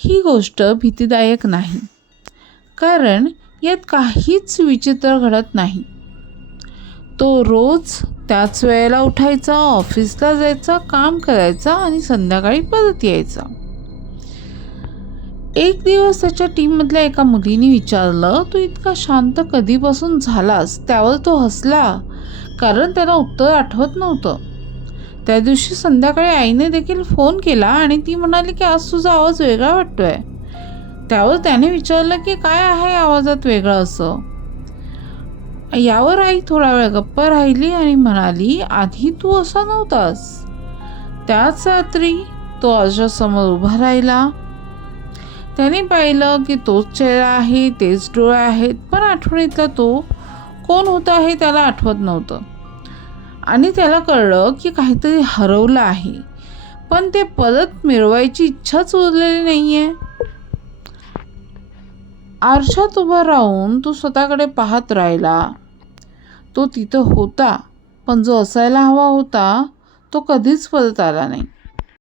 ही गोष्ट भीतीदायक नाही, कारण यात काहीच विचित्र घडत नाही. तो रोज त्याच वेळेला उठायचा, ऑफिसला जायचा, काम करायचा आणि संध्याकाळी परत यायचा. एक दिवस त्याच्या टीममधल्या एका मुलीने विचारलं, तू इतका शांत कधीपासून झालास? त्यावर तो हसला, कारण त्याला उत्तर आठवत नव्हतं. त्या दिवशी संध्याकाळी आईने देखील फोन केला आणि ती म्हणाली की आज तुझा आवाज वेगळा वाटतोय. त्यावर त्याने विचारलं की काय आहे आवाजात वेगळं असं. यावर आई थोडा वेळ गप्प राहिली आणि म्हणाली, आधी तू असा नव्हतास. त्याच रात्री तो आरशासमोर उभा राहिला. त्याने पाहिलं की तोच चेहरा आहे, तेच डोळे आहेत, पण आठवणीतला तो कोण होता हे त्याला आठवत नव्हतं. आणि त्याला कळलं की काहीतरी हरवलं आहे, पण ते परत मिळवायची इच्छाच उरलेली नाहीये. आरशात उभा राहून तो स्वतःकडे पाहत राहिला. तो तिथं होता, पण जो असायला हवा होता तो कधीच परत आला नाही.